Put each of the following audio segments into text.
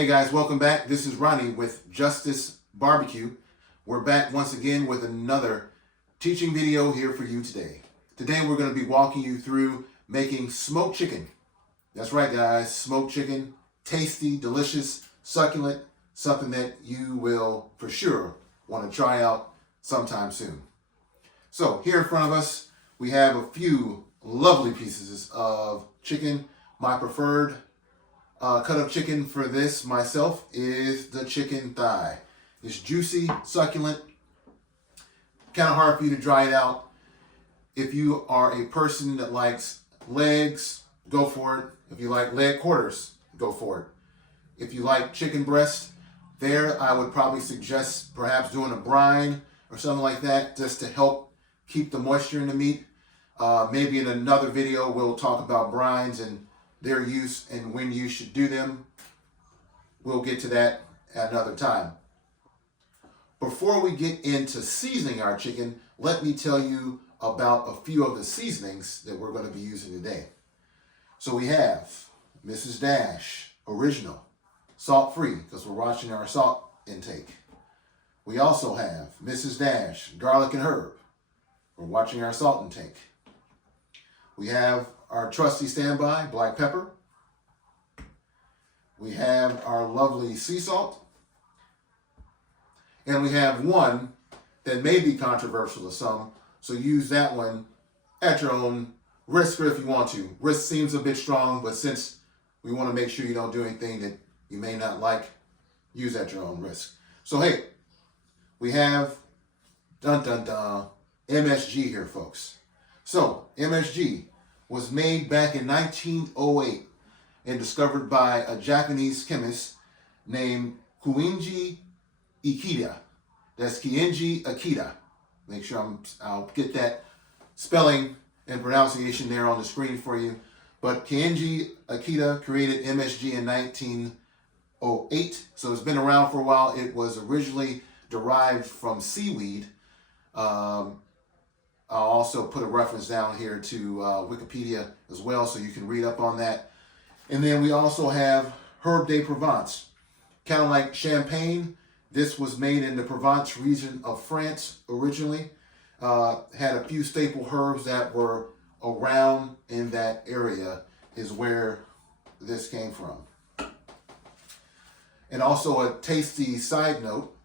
Hey guys, welcome back. This is Ronnie with Justice BBQ. We're back once again with another teaching video here for you today. Today we're going to be walking you through making smoked chicken. That's right guys, smoked chicken, tasty, delicious, succulent, something that you will for sure want to try out sometime soon. So here in front of us, we have a few lovely pieces of chicken. My preferred cut of chicken for this myself is the chicken thigh. It's juicy, succulent, kind of hard for you to dry it out. If you are a person that likes legs, go for it. If you like leg quarters, go for it. If you like chicken breast, there I would probably suggest perhaps doing a brine or something like that just to help keep the moisture in the meat. Maybe in another video we'll talk about brines and their use and when you should do them. We'll get to that at another time. Before we get into seasoning our chicken, let me tell you about a few of the seasonings that we're going to be using today. So we have Mrs. Dash Original, salt-free, because we're watching our salt intake. We also have Mrs. Dash Garlic and Herb. We're watching our salt intake. We have our trusty standby, black pepper. We have our lovely sea salt. And we have one that may be controversial to some, so use that one at your own risk or if you want to. Risk seems a bit strong, but since we want to make sure you don't do anything that you may not like, use at your own risk. So hey, we have MSG here, folks. So MSG was made back in 1908 and discovered by a Japanese chemist named Koenji Ikeda. That's Koenji Ikeda. Make sure I'll get that spelling and pronunciation there on the screen for you. But Koenji Ikeda created MSG in 1908, so it's been around for a while. It was originally derived from seaweed. I'll also put a reference down here to Wikipedia as well, so you can read up on that. And then we also have Herb de Provence. Kind of like champagne, this was made in the Provence region of France originally. Had a few staple herbs that were around in that area is where this came from. And also a tasty side note,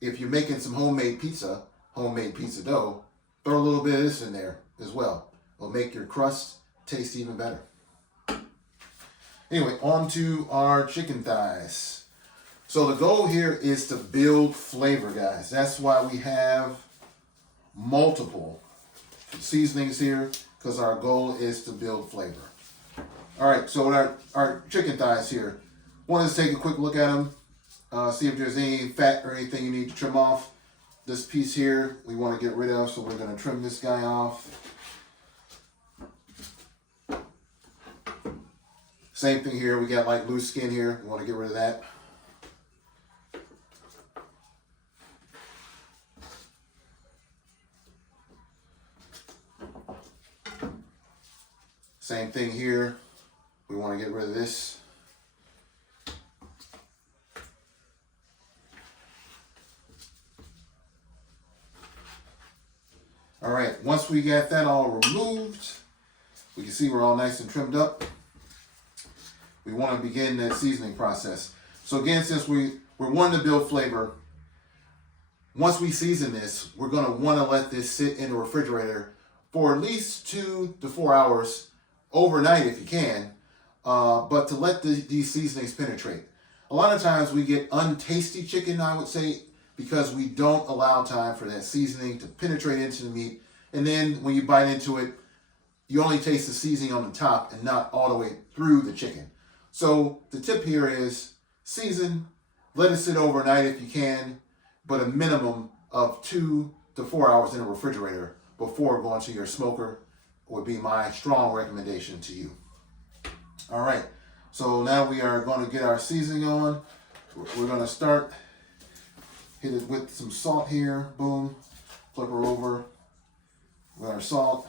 if you're making some homemade pizza dough, throw a little bit of this in there as well. It'll make your crust taste even better. Anyway, on to our chicken thighs. So the goal here is to build flavor, guys. That's why we have multiple seasonings here, because our goal is to build flavor. All right, so with our chicken thighs here, want to take a quick look at them, see if there's any fat or anything you need to trim off. This piece here we want to get rid of, so we're going to trim this guy off. Same thing here, we got like loose skin here, we want to get rid of that. Same thing here, we want to get rid of this. All right, once we got that all removed, we can see we're all nice and trimmed up. We want to begin that seasoning process. So again, since we're wanting to build flavor, once we season this, we're going to want to let this sit in the refrigerator for at least 2 to 4 hours overnight if you can, but to let these seasonings penetrate. A lot of times we get untasty chicken, I would say, because we don't allow time for that seasoning to penetrate into the meat. And then when you bite into it, you only taste the seasoning on the top and not all the way through the chicken. So the tip here is season, let it sit overnight if you can, but a minimum of 2 to 4 hours in the refrigerator before going to your smoker would be my strong recommendation to you. All right, so now we are going to get our seasoning on. We're going to start, hit it with some salt here, boom, flip her over with our salt.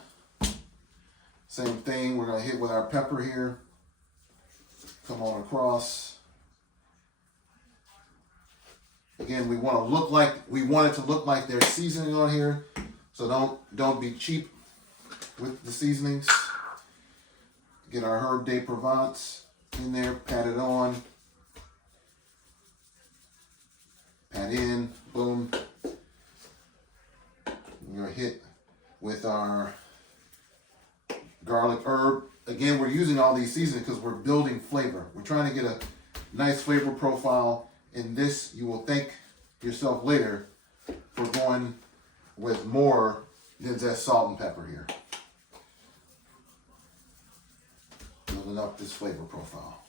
Same thing, we're going to hit with our pepper here. Come on across. Again, we want it to look like there's seasoning on here. So don't be cheap with the seasonings. Get our herb de Provence in there, pat it on. Pat in, boom. We're gonna hit with our garlic herb. Again, we're using all these seasonings because we're building flavor. We're trying to get a nice flavor profile. In this, you will thank yourself later for going with more than just salt and pepper here. Building up this flavor profile.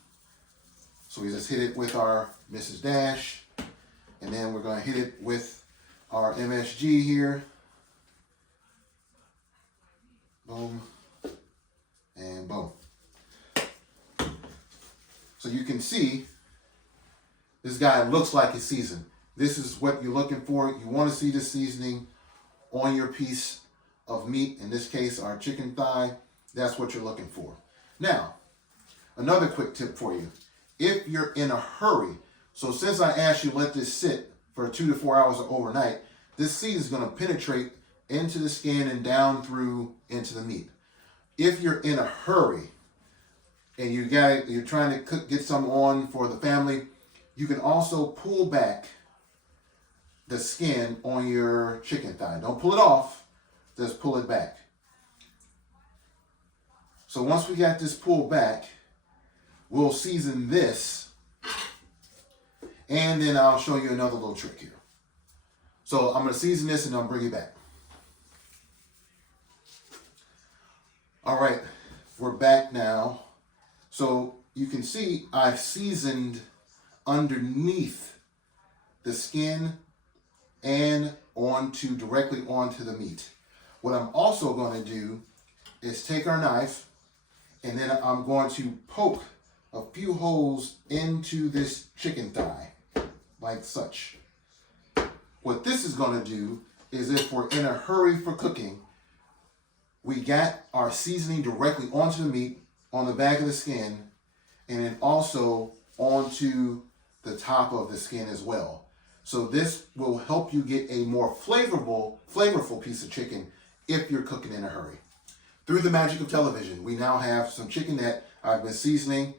So we just hit it with our Mrs. Dash, and then we're going to hit it with our MSG here. Boom. And boom. So you can see this guy looks like it's seasoned. This is what you're looking for. You want to see the seasoning on your piece of meat. In this case, our chicken thigh. That's what you're looking for. Now, another quick tip for you. If you're in a hurry, so since I asked you to let this sit for 2 to 4 hours or overnight, this seasoning is going to penetrate into the skin and down through into the meat. If you're in a hurry and you're trying to get some on for the family, you can also pull back the skin on your chicken thigh. Don't pull it off, just pull it back. So once we got this pulled back, we'll season this, and then I'll show you another little trick here. So I'm going to season this and I'll bring it back. All right, we're back now. So you can see I've seasoned underneath the skin and directly onto the meat. What I'm also going to do is take our knife, and then I'm going to poke a few holes into this chicken thigh, like such. What this is going to do is, if we're in a hurry for cooking, we got our seasoning directly onto the meat, on the back of the skin, and then also onto the top of the skin as well. So this will help you get a more flavorful piece of chicken if you're cooking in a hurry. Through the magic of television, we now have some chicken that I've been seasoning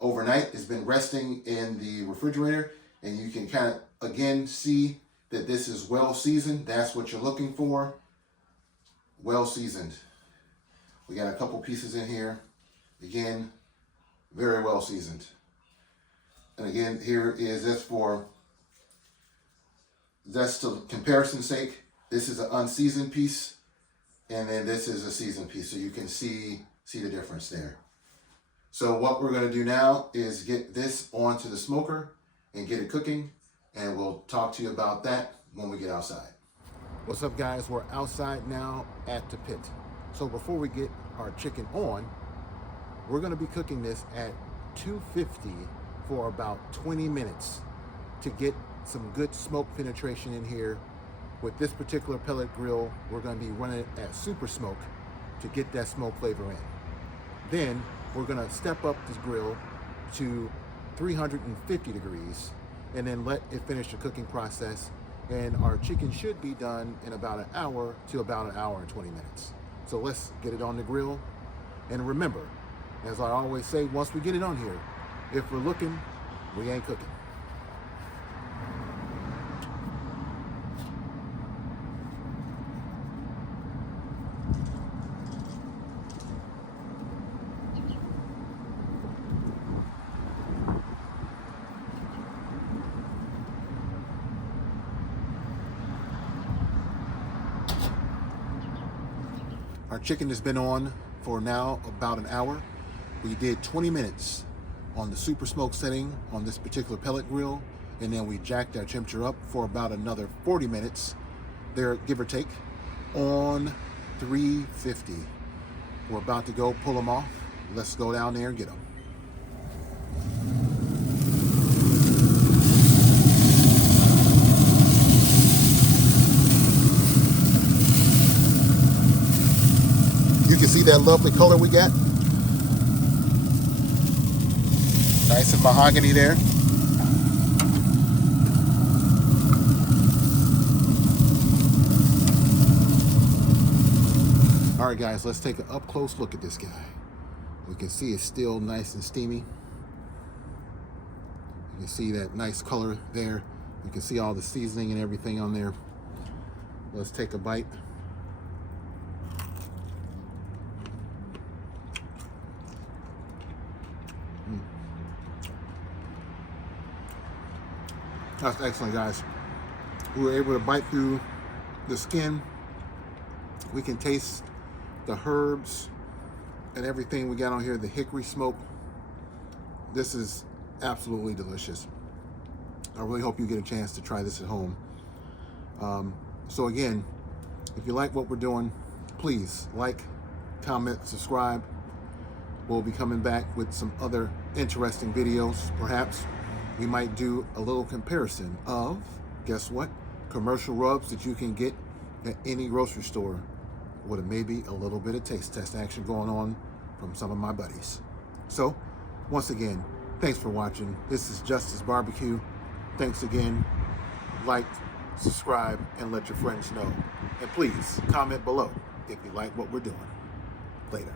overnight. It's been resting in the refrigerator, and you can kind of, again, see that this is well seasoned. That's what you're looking for. Well seasoned. We got a couple pieces in here. Again, very well seasoned. And again, here is just to comparison's sake, this is an unseasoned piece, and then this is a seasoned piece, so you can see the difference there. So what we're going to do now is get this onto the smoker and get it cooking, and we'll talk to you about that when we get outside. What's up, guys? We're outside now at the pit. So before we get our chicken on, we're going to be cooking this at 250 for about 20 minutes to get some good smoke penetration in here. With this particular pellet grill, we're going to be running it at super smoke to get that smoke flavor in. Then we're going to step up this grill to 350 degrees and then let it finish the cooking process. And our chicken should be done in about an hour to about an hour and 20 minutes. So let's get it on the grill. And remember, as I always say, once we get it on here, if we're looking, we ain't cooking. Our chicken has been on for now about an hour. We did 20 minutes on the super smoke setting on this particular pellet grill, and then we jacked our temperature up for about another 40 minutes there, give or take, on 350. We're about to go pull them off. Let's go down there and get them. You can see that lovely color we got. Nice and mahogany there. All right, guys, let's take an up close look at this guy. We can see it's still nice and steamy. You can see that nice color there. You can see all the seasoning and everything on there. Let's take a bite. That's excellent, guys. We were able to bite through the skin. We can taste the herbs and everything we got on here, the hickory smoke. This is absolutely delicious. I really hope you get a chance to try this at home. So again, if you like what we're doing, please like, comment, subscribe. We'll be coming back with some other interesting videos. Perhaps we might do a little comparison of, guess what? Commercial rubs that you can get at any grocery store with maybe a little bit of taste test action going on from some of my buddies. So, once again, thanks for watching. This is Justice BBQ. Thanks again. Like, subscribe, and let your friends know. And please, comment below if you like what we're doing. Later.